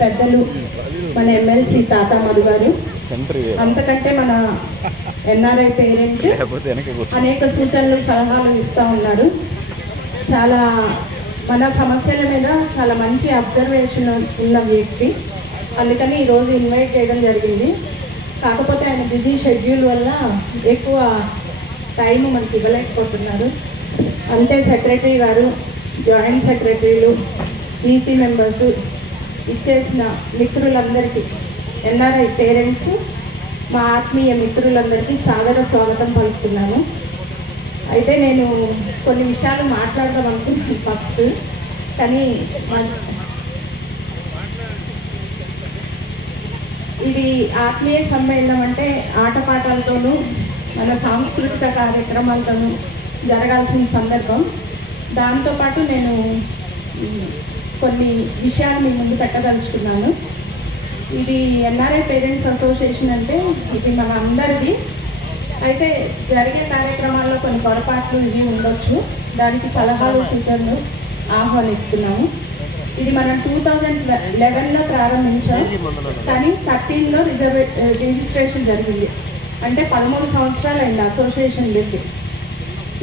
పెద్దలు మన ఎమ్మెల్సీ తాతా మధు గారు, అంతకంటే మన ఎన్ఆర్ఐ పేరెంట్ అనేక సూచనలు సలహాలు ఇస్తూ ఉన్నారు. చాలా మన సమస్యల మీద చాలా మంచి అబ్జర్వేషన్ ఉన్న వ్యక్తి, అందుకని ఈరోజు ఇన్వైట్ చేయడం జరిగింది. కాకపోతే ఆయన బిజీ షెడ్యూల్ వల్ల ఎక్కువ టైం మనకి ఇవ్వలేకపోతున్నారు. అంతే సెక్రటరీ గారు, జాయింట్ సెక్రటరీలు, ఈసీ మెంబర్స్, ఇచ్చేసిన మిత్రులందరికీ, ఎన్ఆర్ఐ పేరెంట్స్, మా ఆత్మీయ మిత్రులందరికీ సాదర స్వాగతం పలుకుతున్నాను. అయితే నేను కొన్ని విషయాలు మాట్లాడదాం అనుకుంటున్నాను ఫస్ట్, కానీ ఇది ఆత్మీయ సమ్మేళనం అంటే ఆటపాటలతోనూ మన సాంస్కృతిక కార్యక్రమాలతోనూ జరగాల్సిన సందర్భం. దాంతోపాటు నేను కొన్ని విషయాలు మీ ముందు పెట్టదలుచుకున్నాను. ఇది ఎన్ఆర్ఐ పేరెంట్స్ అసోసియేషన్ అంటే ఇది మన అందరిది. అయితే జరిగే కార్యక్రమాల్లో కొన్ని పొరపాట్లు ఇవి ఉండొచ్చు, దానికి సలహాలు సూచనలు ఆహ్వానిస్తున్నాము. ఇది మనం 2011లో ప్రారంభించాం, కానీ 13లో రిజిస్ట్రేషన్ జరిగింది. అంటే 13 సంవత్సరాలు అయింది అసోసియేషన్ పెట్టి.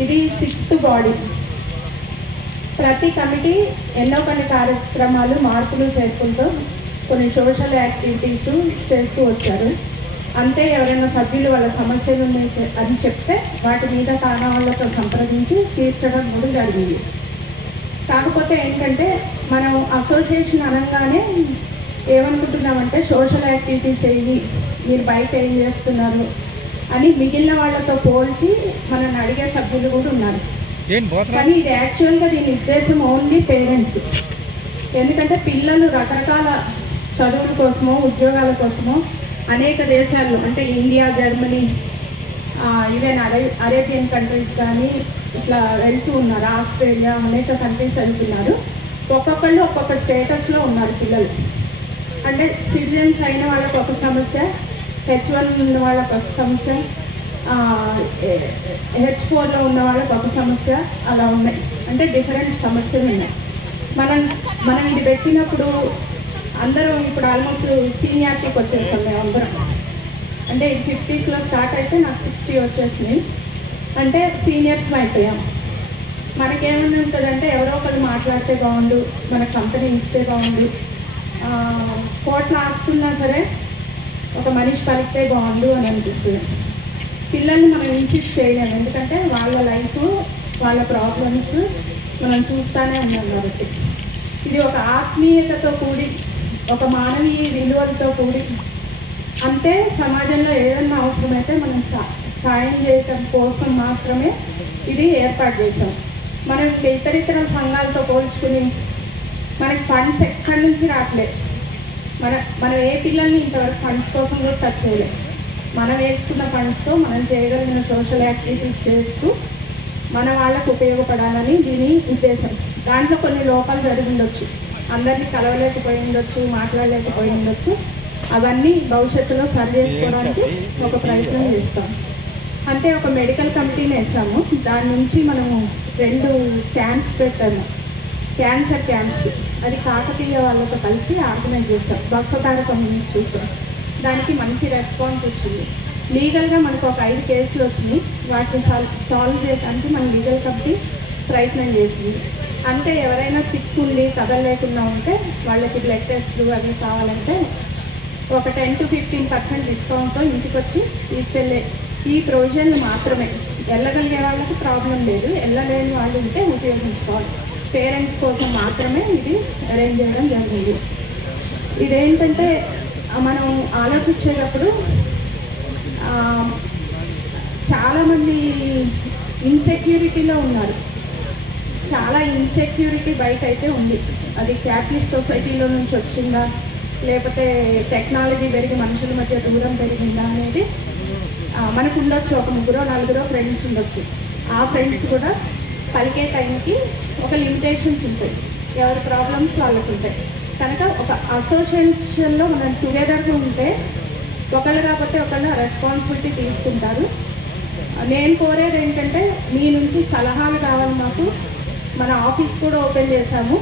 ఇది 6th బాడీ. ప్రతి కమిటీ ఎన్నో కొన్ని కార్యక్రమాలు, మార్పులు చేర్పులతో కొన్ని సోషల్ యాక్టివిటీస్ చేస్తూ వచ్చారు. అంతే ఎవరైనా సభ్యులు వాళ్ళ సమస్యలు అని చెప్తే వాటి మీద కారణాలతో సంప్రదించి తీర్చడం కూడా జరిగింది. కాకపోతే ఏంటంటే మనం అసోసియేషన్ అనగానే ఏమనుకుంటున్నామంటే సోషల్ యాక్టివిటీస్ ఏవి, మీరు బయట ఏం చేస్తున్నారు అని మిగిలిన వాళ్ళతో పోల్చి మనల్ని అడిగే సభ్యులు కూడా ఉన్నారు. కానీ ఇది యాక్చువల్గా దీని ఉద్దేశం ఓన్లీ పేరెంట్స్. ఎందుకంటే పిల్లలు రకరకాల చదువుల కోసమో ఉద్యోగాల కోసమో అనేక దేశాల్లో అంటే India, Germany, even Arabian countries కానీ ఇట్లా వెళ్తూ ఉన్నారు. ఆస్ట్రేలియా, అనేక కంట్రీస్ వెళ్తున్నారు. ఒక్కొక్కళ్ళు ఒక్కొక్క స్టేటస్లో ఉన్నారు పిల్లలు. అంటే సిటిజన్స్ అయిన వాళ్ళకి ఒక సమస్య, H1 ఉన్న వాళ్ళకి ఒక సమస్య, H4లో ఉన్న వాళ్ళకి ఒక సమస్య, అలా ఉన్నాయి. అంటే డిఫరెంట్ సమస్యలు ఉన్నాయి. మనం ఇది పెట్టినప్పుడు అందరూ ఇప్పుడు ఆల్మోస్ట్ సీనియారిటీకి వచ్చేస్తాం మేము అందరం. అంటే 50sలో స్టార్ట్ అయితే నాకు 60 వచ్చేసినాయి. అంటే సీనియర్స్ అయిపోయాం. మనకేమైనా ఉంటుందంటే ఎవరో ఒకరు మాట్లాడితే బాగుండు, మన కంపెనీ ఇస్తే బాగుండు, కోట్ల ఆస్తున్నా సరే ఒక మనిషి పలికితే బాగుండు అని అనిపిస్తుంది. పిల్లల్ని మనం ఇన్సిస్ట్ చేయలేము, ఎందుకంటే వాళ్ళ లైఫ్, వాళ్ళ ప్రాబ్లమ్స్ మనం చూస్తూనే ఉన్నాం కాబట్టి. ఇది ఒక ఆత్మీయతతో కూడి, ఒక మానవీయ విలువలతో కూడి, అంటే సమాజంలో ఏదన్నా అవసరమైతే మనం సాయం చేయటం కోసం మాత్రమే ఇది ఏర్పాటు చేసాం. మనం ఇతర సంఘాలతో పోల్చుకుని మనకి ఫండ్స్ ఎక్కడి నుంచి రావట్లేదు. మనం ఏ పిల్లల్ని ఇంతవరకు ఫండ్స్ కోసం కూడా టచ్ చేయలేదు. మనం వేసుకున్న ఫండ్స్తో మనం చేయగలిగిన సోషల్ యాక్టివిటీస్ చేస్తూ మన వాళ్ళకు ఉపయోగపడాలని దీని ఉద్దేశం. దాంట్లో కొన్ని లోపాలు జరిగి ఉండొచ్చు, అందరినీ కలవలేకపోయి ఉండొచ్చు, మాట్లాడలేకపోయి ఉండొచ్చు. అవన్నీ భవిష్యత్తులో సరి చేసుకోవడానికి ఒక ప్రయత్నం చేస్తాం. అంటే ఒక మెడికల్ కమిటీని వేసాము. దాని నుంచి మనము 2 క్యాంప్స్ పెట్టాము, క్యాన్సర్ క్యాంప్స్. అది కాకతీయ వాళ్ళతో కలిసి ఆర్గనైజ్ చేస్తాం, బసవతారకం ఇన్స్టిట్యూట్. దానికి మంచి రెస్పాన్స్ వచ్చింది. లీగల్గా మనకు ఒక 5 కేసులు వచ్చినాయి. వాటిని సాల్వ్ చేయడానికి మన లీగల్ కమిటీ ప్రయత్నం చేసింది. అంటే ఎవరైనా సిక్ ఉండి కదలలేకుండా ఉంటే వాళ్ళకి బ్లడ్ టెస్ట్లు అవి కావాలంటే ఒక 10 to 15% డిస్కౌంట్తో ఇంటికి వచ్చి తీసుకెళ్ళే ఈ ప్రొవిజన్లు మాత్రమే. వెళ్ళగలిగే వాళ్ళకి ప్రాబ్లం లేదు, వెళ్ళలేని వాళ్ళు ఉంటే ఉపయోగించుకోవాలి. పేరెంట్స్ కోసం మాత్రమే ఇది అరేంజ్ చేయడం జరిగింది. ఇదేంటంటే మనం ఆలోచించేటప్పుడు చాలామంది ఇన్సెక్యూరిటీలో ఉన్నారు. చాలా ఇన్సెక్యూరిటీ బయట అయితే ఉంది. అది క్యాపిటలిస్ట్ సొసైటీలో నుంచి వచ్చిందా, లేకపోతే టెక్నాలజీ పెరిగి మనుషుల మధ్య దూరం పెరిగిందా అనేది మనకు ఉండొచ్చు. ఒక 3-4 ఫ్రెండ్స్ ఉండొచ్చు. ఆ ఫ్రెండ్స్ కూడా పలికే టైంకి ఒక లిమిటేషన్స్ ఉంటాయి, ఎవరి ప్రాబ్లమ్స్ వాళ్ళకు ఉంటాయి. కనుక ఒక అసోసియేషన్లో మనం టుగెదర్గా ఉంటే ఒకళ్ళు కాకపోతే ఒకళ్ళు రెస్పాన్సిబిలిటీ తీసుకుంటారు. నేను కోరేది ఏంటంటే మీ నుంచి సలహాలు కావాలి మాకు. మన ఆఫీస్ కూడా ఓపెన్ చేశాము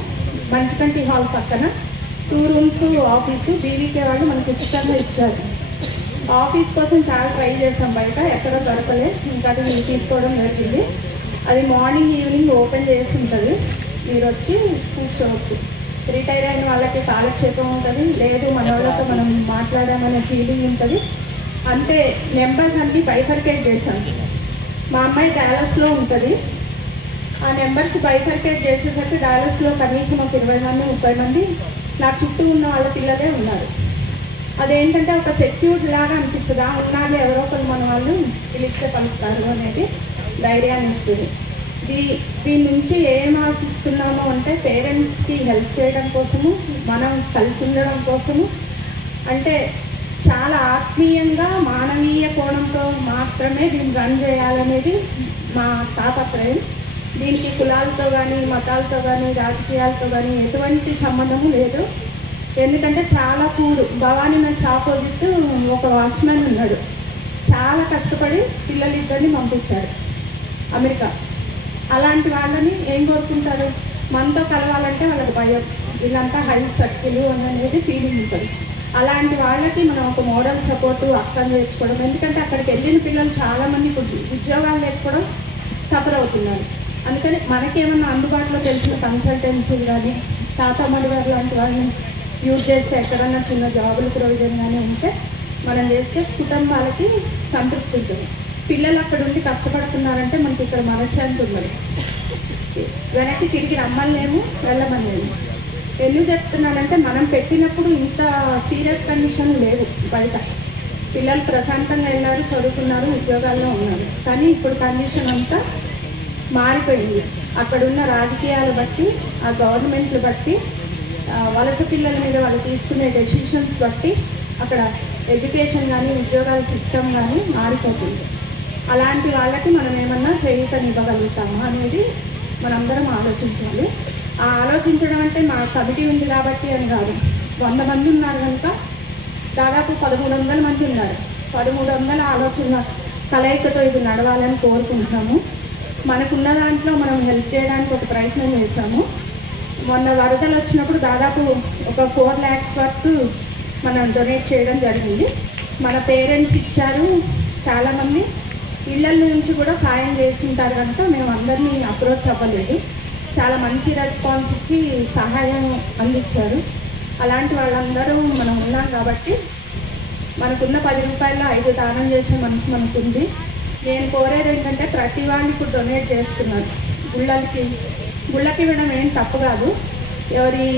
మంచికంటి హాల్ పక్కన. 2 rooms ఆఫీసు బీవీకే వాళ్ళు మనకు ఉచితంగా ఇచ్చారు. ఆఫీస్ కోసం చాలా ట్రై చేసాం, బయట ఎక్కడ దొరకలే, ఇంకా అది తీసుకోవడం జరిగింది. అది మార్నింగ్ ఈవినింగ్ ఓపెన్ చేసి ఉంటుంది, మీరు వచ్చి కూర్చోవచ్చు. రిటైర్ అయిన వాళ్ళకి కాలక్షేపం ఉంటుంది, లేదు మన వాళ్ళతో మనం మాట్లాడామనే ఫీలింగ్ ఉంటుంది. అంతే నెంబర్స్ అన్నీ బైఫర్కేట్ చేశాం. మా అమ్మాయి డాలస్లో ఉంటుంది, ఆ నెంబర్స్ బైఫర్కేట్ చేసేసరికి డాలస్లో కనీసం ఒక 20 మంది 30 మంది నా చుట్టూ ఉన్న వాళ్ళ పిల్లలే ఉన్నారు. అదేంటంటే ఒక సెక్యూరిటీ లాగా అనిపిస్తుంది, ఆ ఉన్నాళ్ళు ఎవరో ఒకరు మన వాళ్ళు పిలిస్తే పలుకుతారు అనేది ధైర్యాన్ని ఇస్తుంది. దీని నుంచి ఏం ఆశిస్తున్నాము అంటే పేరెంట్స్కి హెల్ప్ చేయడం కోసము, మనం కలిసి ఉండడం కోసము, అంటే చాలా ఆత్మీయంగా మానవీయ కోణంతో మాత్రమే దీన్ని రన్ చేయాలనేది మా తాపత్రయం. దీనికి కులాలతో కానీ మతాలతో కానీ రాజకీయాలతో కానీ ఎటువంటి సంబంధము లేదు. ఎందుకంటే చాలా భవానీ మెస్ ఆపోజిట్ ఒక వాచ్మెన్ ఉన్నాడు, చాలా కష్టపడి పిల్లలిద్దరిని పంపించాడు అమెరికా. అలాంటి వాళ్ళని ఏం కోరుకుంటారు, మనతో కలవాలంటే వాళ్ళకి భయం, వీళ్ళంతా హై సర్కిల్ అనేది ఫీలింగ్ ఉంటుంది. అలాంటి వాళ్ళకి మనం ఒక మోడల్ సపోర్టు అర్థం చేసుకోవడం. ఎందుకంటే అక్కడికి వెళ్ళిన పిల్లలు చాలామంది ఇప్పుడు ఉద్యోగాలు లేకపోవడం సఫర్ అవుతున్నారు. అందుకని మనకేమన్నా అందుబాటులో తెలిసిన కన్సల్టెన్సీలు కానీ తాతమ్మడి గారు లాంటి వాళ్ళని యూజ్ చేస్తే ఎక్కడన్నా చిన్న జాబుల ప్రొవిజన్ కానీ ఉంటే మనం చేస్తే కుటుంబాలకి సంతృప్తి ఉంటుంది. పిల్లలు అక్కడ ఉండి కష్టపడుతున్నారంటే మనకి ఇక్కడ మనశ్శాంతి ఉన్నది, వెనక్కి తిరిగి రమ్మలేము వెళ్ళమలేము. ఎందుకు చెప్తున్నానంటే మనం పెట్టినప్పుడు ఇంత సీరియస్ కండిషన్ లేవు, బయట పిల్లలు ప్రశాంతంగా వెళ్ళారు, చదువుకున్నారు, ఉద్యోగాల్లో ఉన్నారు. కానీ ఇప్పుడు కండిషన్ అంతా మారిపోయింది. అక్కడున్న రాజకీయాలు బట్టి, ఆ గవర్నమెంట్లు బట్టి, వలస పిల్లల మీద వాళ్ళు తీసుకునే డెసిషన్స్ బట్టి అక్కడ ఎడ్యుకేషన్ కానీ ఉద్యోగాల సిస్టమ్ కానీ మారిపోతుంది. అలాంటి వాళ్ళకి మనం ఏమన్నా చేయూతనివ్వగలుగుతామా అనేది మనందరం ఆలోచించాలి. ఆ ఆలోచించడం అంటే మా కమిటీ ఉంది కాబట్టి అని కాదు, 100 మంది ఉన్నారు కనుక దాదాపు 1300 మంది ఉన్నారు. 1300 ఆలోచన కలయికతో ఇది నడవాలని కోరుకుంటున్నాము. మనకున్న దాంట్లో మనం హెల్ప్ చేయడానికి ఒక ప్రయత్నం చేశాము. మొన్న వరదలు వచ్చినప్పుడు దాదాపు ఒక 4 lakhs వరకు మనం డొనేట్ చేయడం జరిగింది. మన పేరెంట్స్ ఇచ్చారు, చాలామంది ఇళ్ళ నుంచి కూడా సాయం చేస్తుంటారు కనుక మేము అందరినీ అప్రోచ్ అవ్వలేదు. చాలా మంచి రెస్పాన్స్ ఇచ్చి సహాయం అందించారు. అలాంటి వాళ్ళందరూ మనం ఉన్నాం కాబట్టి మనకున్న 10 రూపాయల్లో 5 దానం చేసే మనసు మనకుంది. నేను కోరేది ఏంటంటే ప్రతి వాళ్ళు ఇప్పుడు డొనేట్ చేస్తున్నారు. గుళ్ళకి ఇవ్వడం ఏం తప్పు కాదు, ఎవరి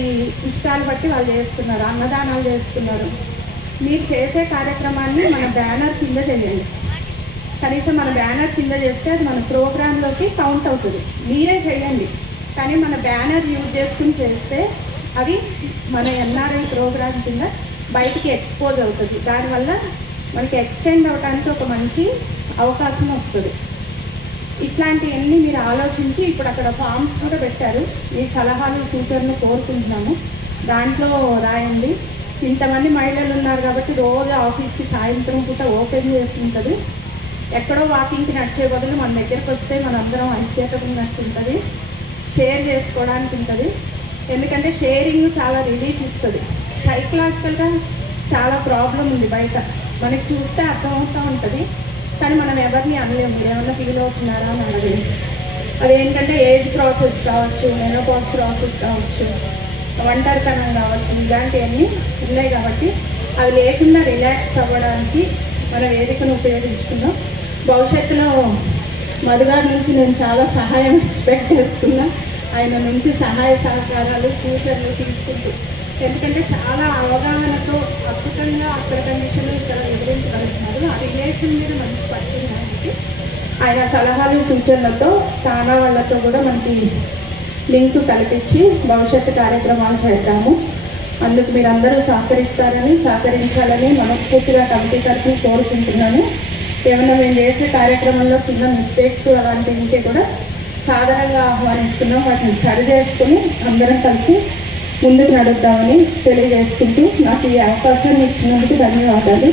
ఇష్టాలు బట్టి వాళ్ళు చేస్తున్నారు, అన్నదానాలు చేస్తున్నారు. మీరు చేసే కార్యక్రమాన్ని మన బ్యానర్ కింద చేయండి. కనీసం మన బ్యానర్ కింద చేస్తే అది మన ప్రోగ్రాంలోకి కౌంట్ అవుతుంది. మీరే చేయండి, కానీ మన బ్యానర్ యూజ్ చేసుకుని చేస్తే అది మన ఎన్ఆర్ఐ ప్రోగ్రాం కింద బయటికి ఎక్స్పోజ్ అవుతుంది. దానివల్ల మనకి ఎక్స్టెండ్ అవడానికి ఒక మంచి అవకాశం వస్తుంది. ఇట్లాంటివన్నీ మీరు ఆలోచించి ఇప్పుడు అక్కడ ఫామ్స్ కూడా పెట్టారు, మీ సలహాలు సూచనలు కోరుకుంటున్నాము. దాంట్లో రాయండి. ఇంతమంది మహిళలు ఉన్నారు కాబట్టి రోజు ఆఫీస్కి సాయంత్రం పూట ఓపెన్ చేసి ఉంటుంది. ఎక్కడో వాకింగ్కి నడిచే బదులు మన దగ్గరికి వస్తే మనందరం ఐక్యత ఉన్నట్టు ఉంటుంది, షేర్ చేసుకోవడానికి ఉంటుంది. ఎందుకంటే షేరింగ్ చాలా రిలీఫ్ ఇస్తుంది. సైకలాజికల్గా చాలా ప్రాబ్లం ఉంది బయట, మనకి చూస్తే అర్థమవుతూ ఉంటుంది, కానీ మనం ఎవరిని అనలేము. మీరు ఏమన్నా ఫీల్ అవుతున్నారా అని అడగలేము. అదేంటంటే ఏజ్ ప్రాసెస్ కావచ్చు, మెనోపాజ్ ప్రాసెస్ కావచ్చు, ఒంటరితనం కావచ్చు, ఇలాంటివన్నీ ఉన్నాయి కాబట్టి అవి లేకుండా రిలాక్స్ అవ్వడానికి మన వేదికను ఉపయోగించుకున్నాం. భవిష్యత్తులో మధుగారి నుంచి నేను చాలా సహాయం ఎక్స్పెక్ట్ చేస్తున్నా. ఆయన నుంచి సహాయ సహకారాలు సూచనలు తీసుకుంటూ, ఎందుకంటే చాలా అవగాహనతో అద్భుతంగా అక్కడ కండిషన్లు ఇక్కడ ఎదిరించగలుగుతున్నారు. ఆ రిలేషన్ మీద మంచి పట్టింది. ఆయన సలహాలు సూచనలతో తానా వాళ్ళతో కూడా మనకి లింక్ కల్పించి భవిష్యత్తు కార్యక్రమాలు చేద్దాము. అందుకు మీరందరూ సహకరించాలని మనస్ఫూర్తిగా కమిటీ తరఫున కోరుకుంటున్నాను. ఏమన్నా మేము చేసే కార్యక్రమంలో చిన్న మిస్టేక్స్ అలాంటివి ఉంటే కూడా సాధారణంగా ఆహ్వానిస్తున్నాం. వాటిని సరి చేసుకుని అందరం కలిసి ముందుకు నడుద్దామని తెలియజేసుకుంటూ నాకు ఈ అవకాశాన్ని ఇచ్చినందుకు ధన్యవాదాలు.